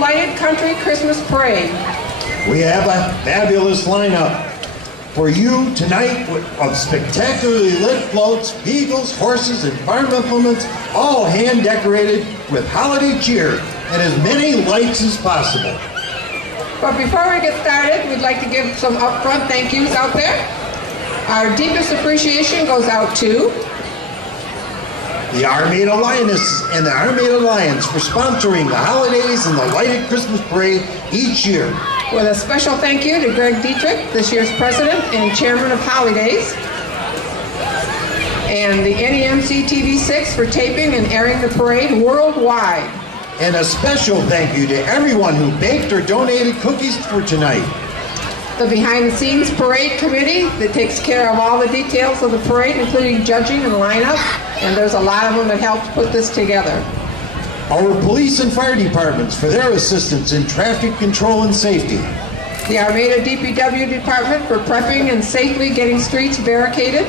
Lighted Country Christmas Parade. We have a fabulous lineup for you tonight of spectacularly lit floats, vehicles, horses, and farm implements, all hand decorated with holiday cheer and as many lights as possible. But before we get started, we'd like to give some upfront thank yous out there. Our deepest appreciation goes out to the Armada Lioness and the Armada Lions for sponsoring the holidays and the Lighted Christmas Parade each year. With a special thank you to Greg Dietrich, this year's president and chairman of Holidays, and the NEMC TV6 for taping and airing the parade worldwide. And a special thank you to everyone who baked or donated cookies for tonight. The behind-the-scenes parade committee that takes care of all the details of the parade, including judging and lineup, and there's a lot of them that helped put this together. Our police and fire departments for their assistance in traffic control and safety. The Armada DPW department for prepping and safely getting streets barricaded.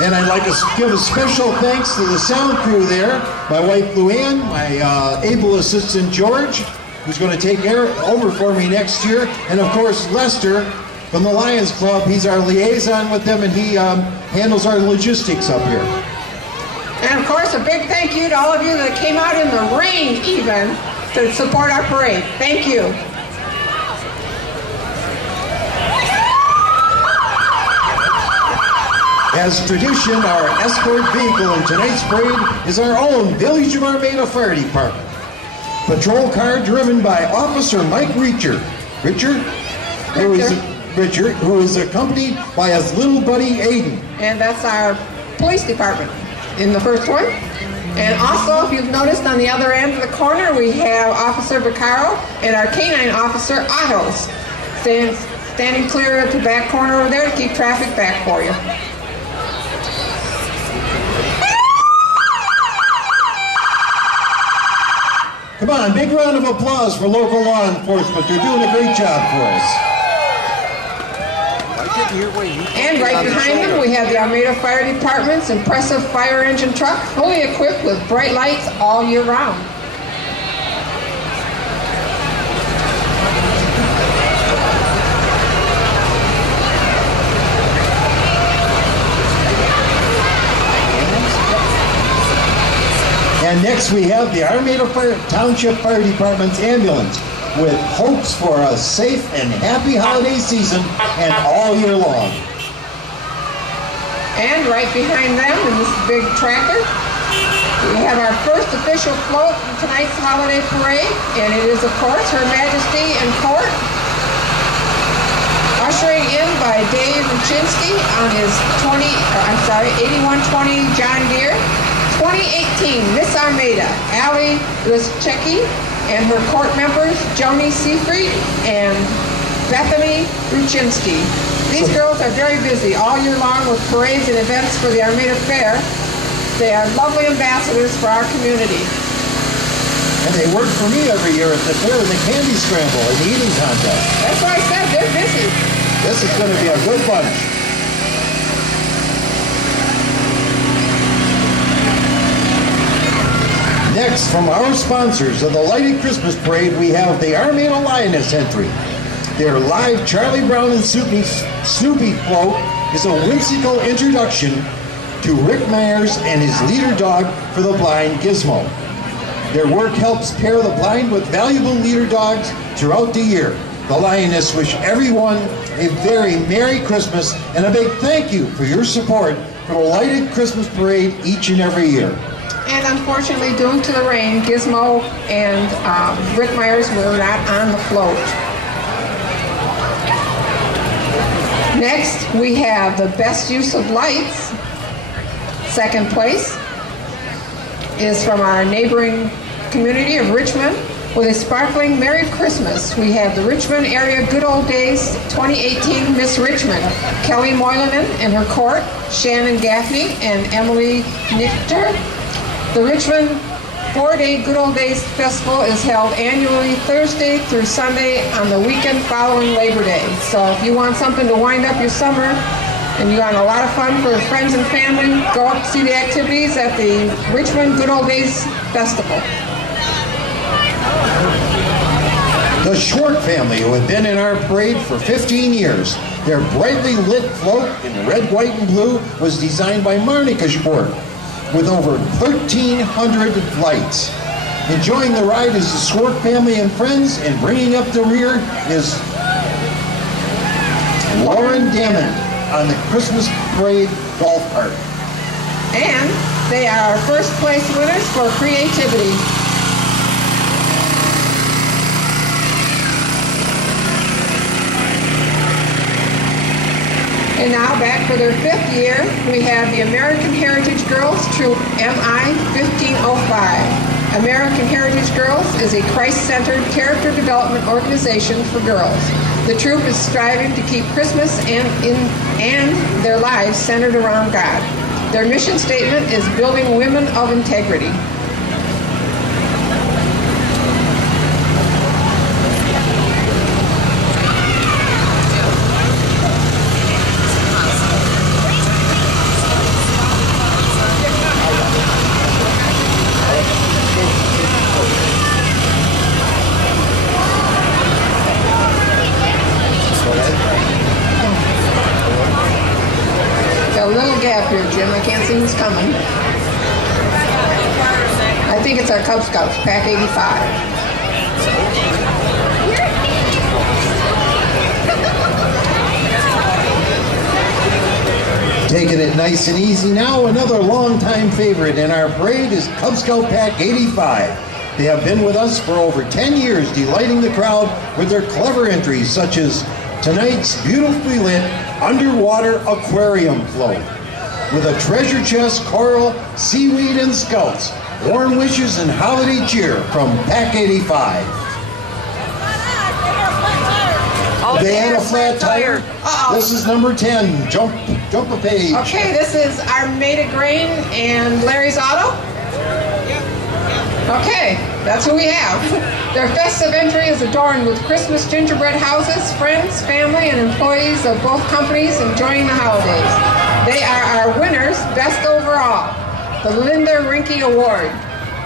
And I'd like to give a special thanks to the sound crew there, my wife Luann, my able assistant George, who's going to take over for me next year, and of course Lester from the Lions Club. He's our liaison with them, and he handles our logistics up here. And of course, a big thank you to all of you that came out in the rain even to support our parade. Thank you. As tradition, our escort vehicle in tonight's parade is our own Village of Armada Fire Department. Patrol car driven by Officer Mike Richard, who is accompanied by his little buddy Aiden. And that's our police department in the first one. And also, if you've noticed on the other end of the corner, we have Officer Vaccaro and our canine officer, Ottos, standing clear at the back corner over there to keep traffic back for you. Come on, big round of applause for local law enforcement. They're doing a great job for us. And right behind them, we have the Armada Fire Department's impressive fire engine truck, fully equipped with bright lights all year round. And next we have the Armada Township Fire Department's ambulance with hopes for a safe and happy holiday season and all year long. And right behind them in this big tractor, we have our first official float in tonight's holiday parade, and it is, of course, Her Majesty and Court, ushering in by Dave Ruchinski on his 8120 John Deere. 2018 Miss Armada, Allie Lischecki, and her court members, Joni Seafried and Bethany Ruchinski. These girls are very busy all year long with parades and events for the Armada Fair. They are lovely ambassadors for our community. And they work for me every year at the fair in the candy scramble and the eating contest. That's why I said they're busy. This is going to be a good bunch. Next, from our sponsors of the Lighted Christmas Parade, we have the Armada Lioness entry. Their live Charlie Brown and Snoopy float is a whimsical introduction to Rick Myers and his leader dog for the blind, Gizmo. Their work helps pair the blind with valuable leader dogs throughout the year. The Lioness wish everyone a very Merry Christmas and a big thank you for your support for the Lighted Christmas Parade each and every year. And unfortunately, due to the rain, Gizmo and Rick Myers were not on the float. Next, we have the best use of lights. Second place is from our neighboring community of Richmond with a sparkling Merry Christmas. We have the Richmond Area Good Old Days 2018 Miss Richmond, Kelly Moyleman and her court, Shannon Gaffney and Emily Nichter. The Richmond 4-day Good Old Days Festival is held annually Thursday through Sunday on the weekend following Labor Day. So if you want something to wind up your summer and you want a lot of fun for friends and family, go up and see the activities at the Richmond Good Old Days Festival. Schwartz family, who have been in our parade for 15 years. Their brightly lit float in red, white, and blue was designed by Marnica Schwartz with over 1,300 lights. Enjoying the ride is the Schwartz family and friends, and bringing up the rear is Lauren Damon on the Christmas Parade golf cart. And they are first place winners for creativity. And now back for their 5th year, we have the American Heritage Girls Troop MI 1505. American Heritage Girls is a Christ-centered character development organization for girls. The troop is striving to keep Christmas and their lives centered around God. Their mission statement is building women of integrity. Got a little gap here, Jim. I can't see who's coming. I think it's our Cub Scouts, Pack 85. Taking it nice and easy now, another longtime favorite in our parade is Cub Scout Pack 85. They have been with us for over 10 years, delighting the crowd with their clever entries, such as tonight's beautifully lit underwater aquarium float with a treasure chest, coral, seaweed, and scouts. Warm wishes and holiday cheer from Pack 85. They had a flat tire. This is number 10. Jump a page. Okay, this is Armada Grain and Larry's Auto. Okay, that's who we have. Their festive entry is adorned with Christmas gingerbread houses, friends, family, and employees of both companies enjoying the holidays. They are our winners, best overall, the Linda Rinke Award.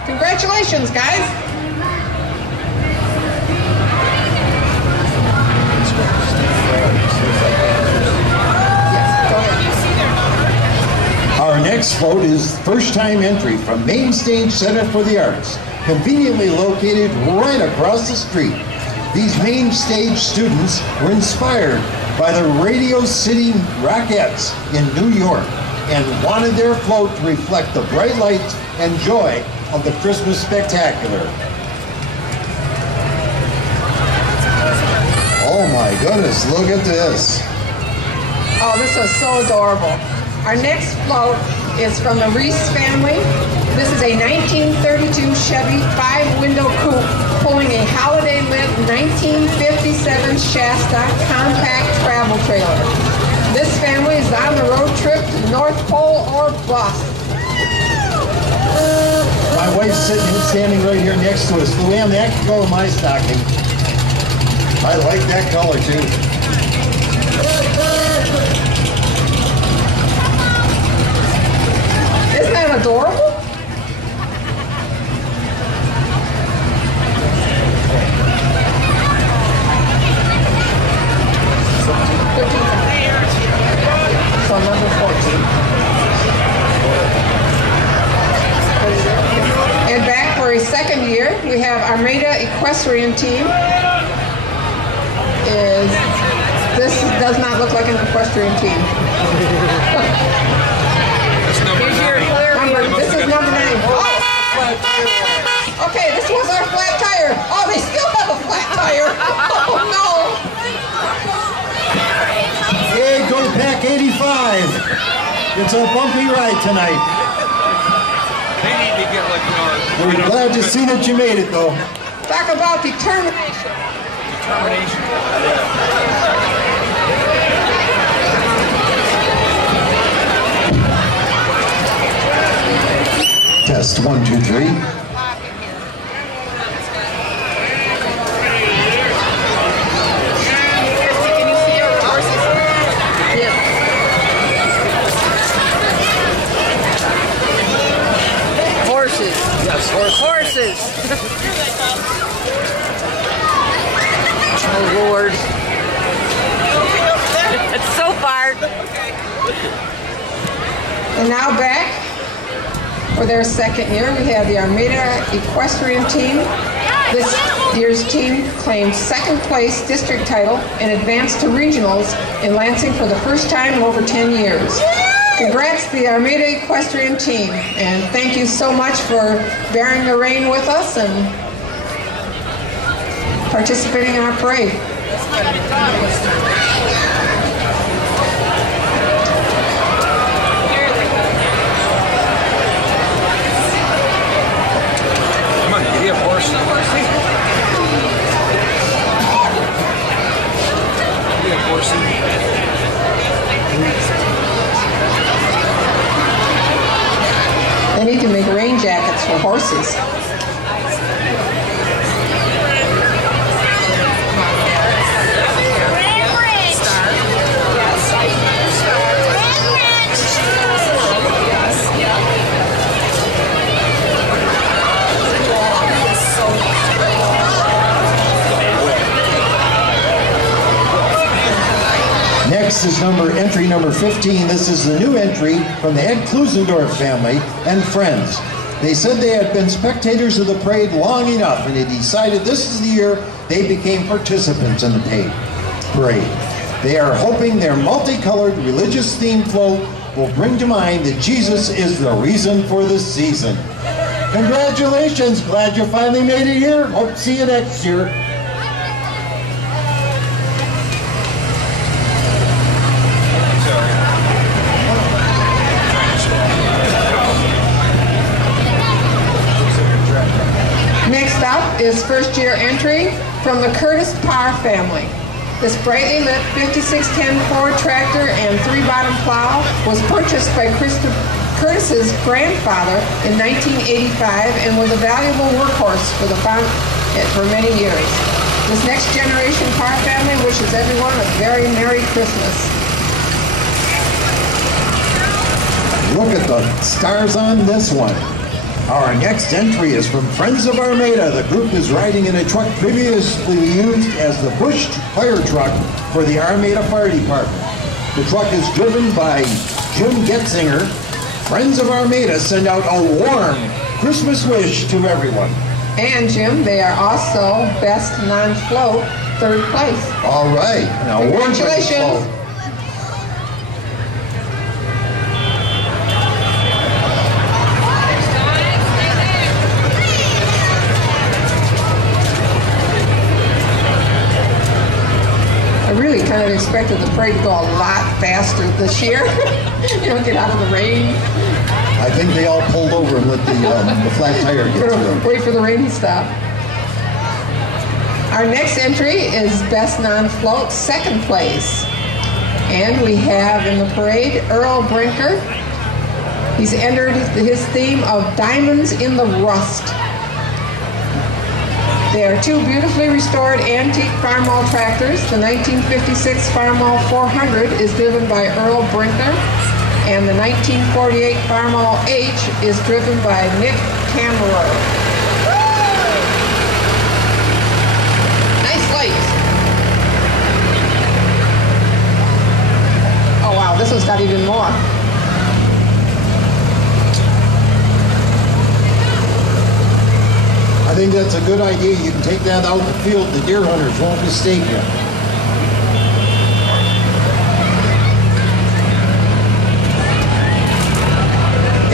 Congratulations, guys. Our next float is first-time entry from Main Stage Center for the Arts, conveniently located right across the street. These Main Stage students were inspired by the Radio City Rockettes in New York and wanted their float to reflect the bright lights and joy of the Christmas spectacular. Oh my goodness, look at this. Oh, this is so adorable. Our next float is from the Reese family. This is a 1932 Chevy 5-window coupe pulling a holiday-lit 1957 Shasta compact travel trailer. This family is on the road trip to North Pole or bust. My wife's standing right here next to us. Luann, that can go in my stocking. I like that color too. Isn't that adorable? So number 14. And back for a second year, we have Armada Equestrian Team. This does not look like an equestrian team. This is number 9. Oh! Okay, this was our flat tire. Oh, they still have a flat tire. Oh, no. Hey, go to Pack 85. It's a bumpy ride tonight. They need to get like ours. We're glad to see that you made it, though. Talk about determination. Test 1, 2, 3. Horses. Yes, Horses. And now back for their second year, we have the Armada Equestrian Team. This year's team claimed second place district title and advanced to regionals in Lansing for the first time in over 10 years. Congrats to the Armada Equestrian Team, and thank you so much for bearing the rein with us and participating in our parade. Come on, get a horse. Get a horse. They need to make rain jackets for horses. Next is entry number 15. This is the new entry from the Ed Klusendorf family and friends. They said they had been spectators of the parade long enough, and they decided this is the year they became participants in the parade. They are hoping their multicolored religious theme float will bring to mind that Jesus is the reason for the season. Congratulations! Glad you finally made it here. Hope to see you next year. Next up is first year entry from the Curtis Parr family. This brightly lit 5610 Ford tractor and 3-bottom plow was purchased by Curtis's grandfather in 1985 and was a valuable workhorse for the farm for many years. This next generation Parr family wishes everyone a very Merry Christmas. Look at the stars on this one. Our next entry is from Friends of Armada. The group is riding in a truck previously used as the Bush fire truck for the Armada Fire Department. The truck is driven by Jim Getzinger. Friends of Armada send out a warm Christmas wish to everyone. And Jim, they are also best non-float, third place. All right. Now, congratulations. I really kind of expected the parade to go a lot faster this year. You know, get out of the rain. I think they all pulled over and let the flat tire get through. Wait for the rain to stop. Our next entry is Best Non-Float, second place. And we have in the parade Earl Brinker. He's entered his theme of Diamonds in the Rust. They are two beautifully restored antique Farmall tractors. The 1956 Farmall 400 is driven by Earl Brinker, and the 1948 Farmall H is driven by Nick Cameron. Nice lights. Oh wow, this one's got even more. I think that's a good idea. You can take that out in the field. The deer hunters won't mistake you.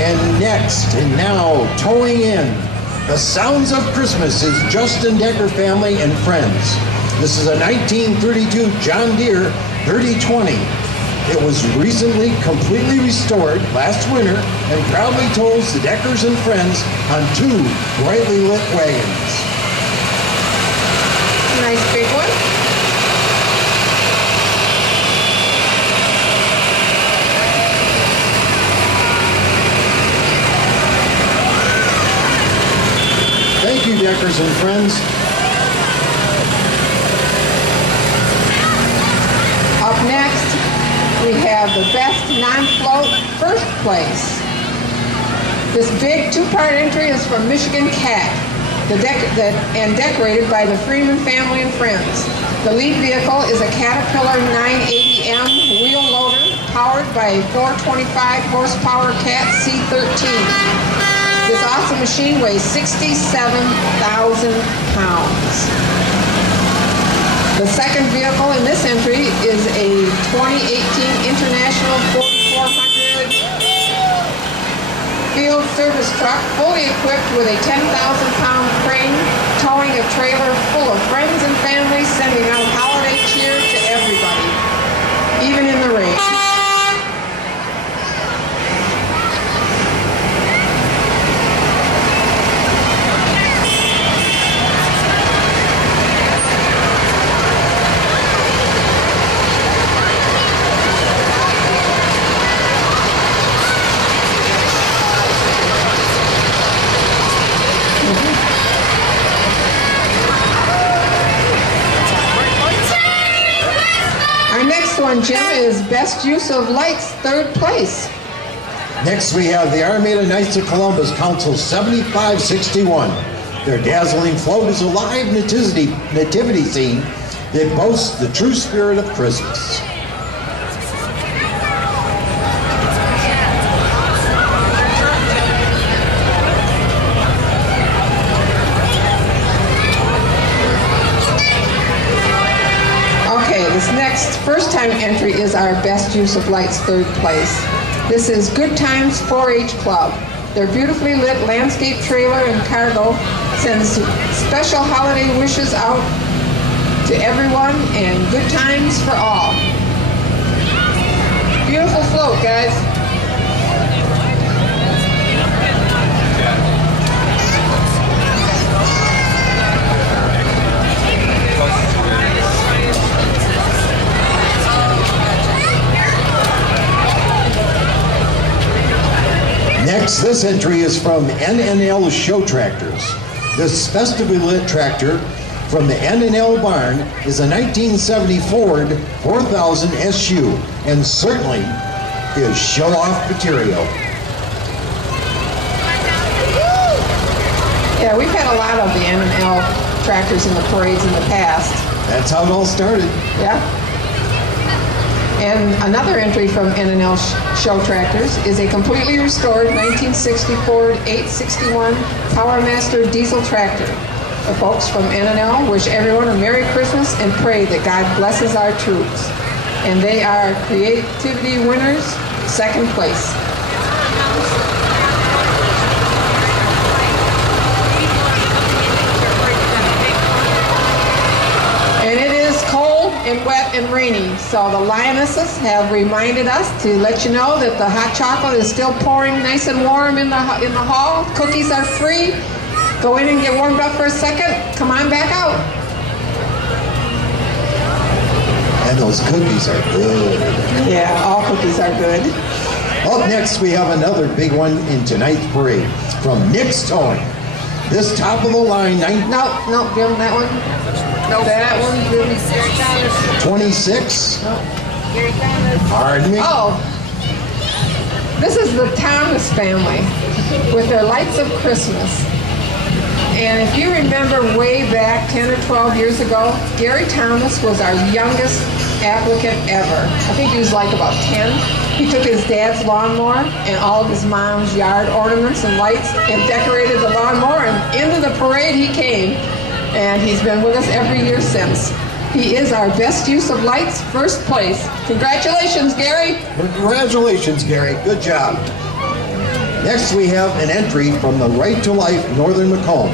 And next, and now, towing in, the Sounds of Christmas is Justin Decker family and friends. This is a 1932 John Deere 3020. It was recently completely restored last winter and proudly tows the Deckers and friends on two brightly lit wagons. Nice big one. Thank you, Deckers and friends. Up next, we have the Best Non-Float, first place. This big two-part entry is from Michigan Cat. and decorated by the Freeman family and friends. The lead vehicle is a Caterpillar 980M wheel loader powered by a 425 horsepower Cat C13. This awesome machine weighs 67,000 pounds. The second vehicle in this entry is a 2018 International 4400 field service truck, fully equipped with a 10,000-pound crane, towing a trailer full of friends and family, sending out holiday cheer to everybody, even in the rain. One, Jim, is best use of lights, third place. Next we have the Armada Knights of Columbus Council 7561. Their dazzling float is a live nativity scene that boasts the true spirit of Christmas. This next first-time entry is our best use of lights, third place. This is Good Times 4-H Club. Their beautifully lit landscape trailer and cargo sends special holiday wishes out to everyone and good times for all. Beautiful float, guys. Next, this entry is from NNL Show Tractors. This festively lit tractor from the NNL barn is a 1970 Ford 4000 SU and certainly is show-off material. Yeah, we've had a lot of the NNL tractors in the parades in the past. That's how it all started. Yeah. And another entry from NNL Show Tractors is a completely restored 1960 Ford 861 Powermaster diesel tractor. The folks from NNL wish everyone a Merry Christmas and pray that God blesses our troops. And they are creativity winners, second place. And wet and rainy. So the Lionesses have reminded us to let you know that the hot chocolate is still pouring nice and warm in the hall. Cookies are free. Go in and get warmed up for a second. Come on back out. And those cookies are good. Yeah, all cookies are good. Up next, we have another big one in tonight's parade from Nick's Towing. This top of the line, No, Jim, that one. No, that one, Jim. 26. No. Pardon me. Oh, this is the Thomas family with their lights of Christmas. And if you remember way back 10 or 12 years ago, Gary Thomas was our youngest applicant ever. I think he was like about 10. He took his dad's lawnmower and all of his mom's yard ornaments and lights and decorated the lawnmower, and into the parade he came. And he's been with us every year since. He is our best use of lights, first place. Congratulations, Gary. Congratulations, Gary. Good job. Next, we have an entry from the Right to Life Northern Macomb.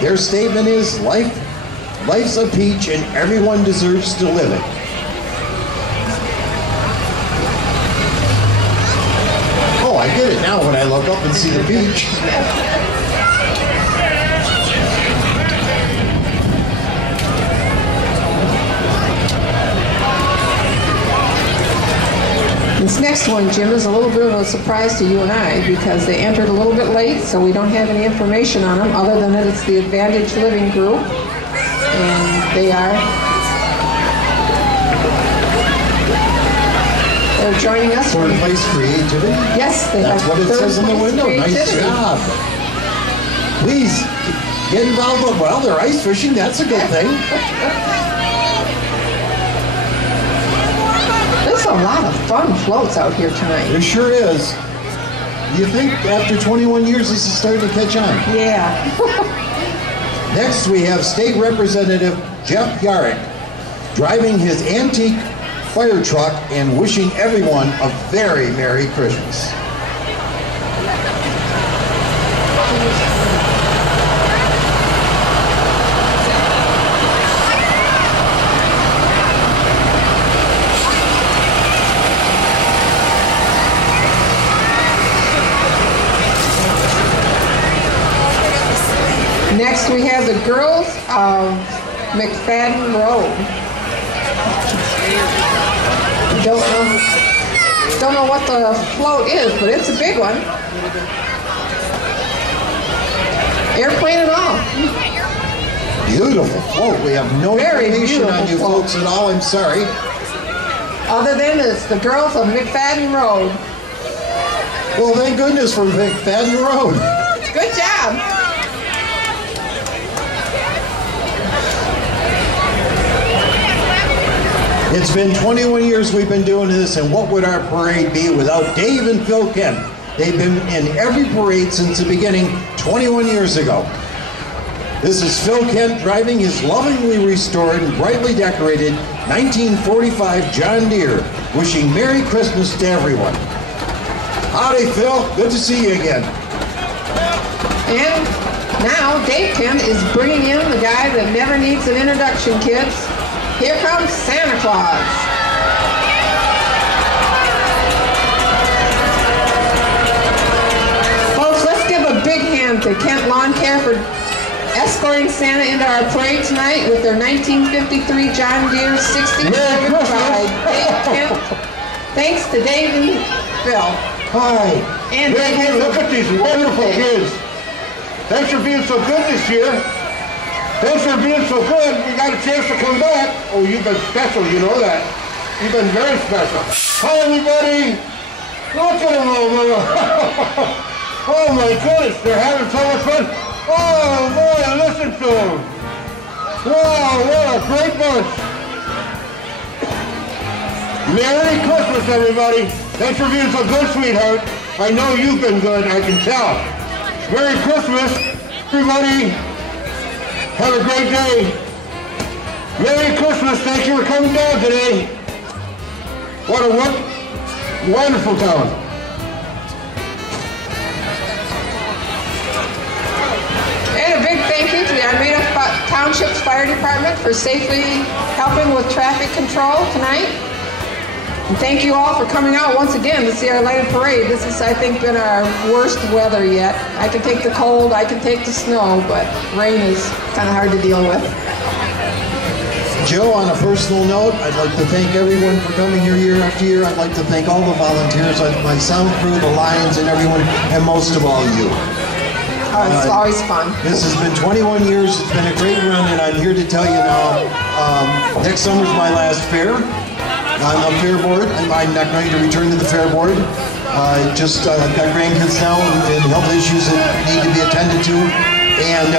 Their statement is, life's a peach and everyone deserves to live it. Oh, I get it now when I look up and see the peach. This next one, Jim, is a little bit of a surprise to you and I because they entered a little bit late, so we don't have any information on them other than that it's the Advantage Living Group, and they're joining us. Third place creativity? Yes, they That's have. That's what it says in the window. Nice job. Please Get involved with, well, they're ice fishing, that's a good thing. There's a lot of fun floats out here tonight. There sure is. You think after 21 years this is starting to catch on? Yeah. Next we have State Representative Jeff Yarrick driving his antique fire truck and wishing everyone a very Merry Christmas. Next we have the girls of McFadden Road. Don't know what the float is, but it's a big one. Airplane and all. Beautiful float. We have no information on you folks at all, I'm sorry. Other than it's the girls of McFadden Road. Well, thank goodness for McFadden Road. Good job. It's been 21 years we've been doing this, and what would our parade be without Dave and Phil Kent? They've been in every parade since the beginning 21 years ago. This is Phil Kent driving his lovingly restored and brightly decorated 1945 John Deere, wishing Merry Christmas to everyone. Howdy, Phil. Good to see you again. And now Dave Kent is bringing in the guy that never needs an introduction, kids. Here comes Santa Claus. Folks, let's give a big hand to Kent Lawn Care for escorting Santa into our parade tonight with their 1953 John Deere 67 by Dave Kent. Thanks to Dave and Phil. Hi. And hey, look at these wonderful kids. Thanks for being so good this year. Thanks for being so good. We got a chance to come back. Oh, you've been special, you know that. You've been very special. Hi, everybody. Look at them all. Oh, my goodness. They're having so much fun. Oh, boy, listen to them. Wow, what a great bunch. Merry Christmas, everybody. Thanks for being so good, sweetheart. I know you've been good, I can tell. Merry Christmas, everybody. Have a great day. Merry Christmas. Thank you for coming down today. What a wonderful town. And a big thank you to the Armada Township's Fire Department for safely helping with traffic control tonight. And thank you all for coming out once again to see our lighted parade. This has, I think, been our worst weather yet. I can take the cold, I can take the snow, but rain is kind of hard to deal with. Joe, on a personal note, I'd like to thank everyone for coming here year after year. I'd like to thank all the volunteers, my sound crew, the Lions, and everyone, and most of all you. It's always fun. This has been 21 years. It's been a great run, and I'm here to tell you now, next summer's my last fair. I'm on fair board. I'm not going to return to the fair board. I've got grandkids now and health issues that need to be attended to. And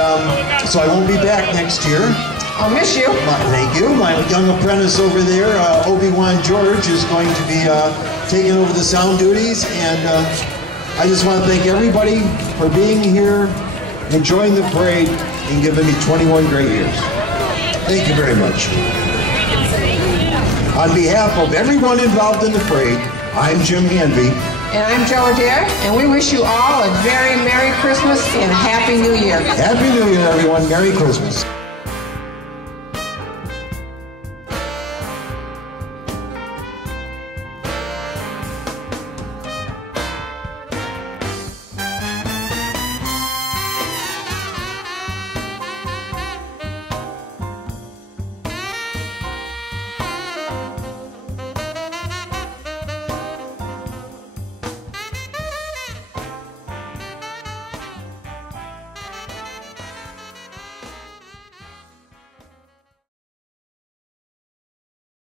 so I won't be back next year. I'll miss you. Thank you. My young apprentice over there, Obi-Wan George, is going to be taking over the sound duties. And I just want to thank everybody for being here, enjoying the parade, and giving me 21 great years. Thank you very much. On behalf of everyone involved in the parade, I'm Jim Hanby. And I'm Joe Adair, and we wish you all a very Merry Christmas and Happy New Year. Happy New Year, everyone. Merry Christmas.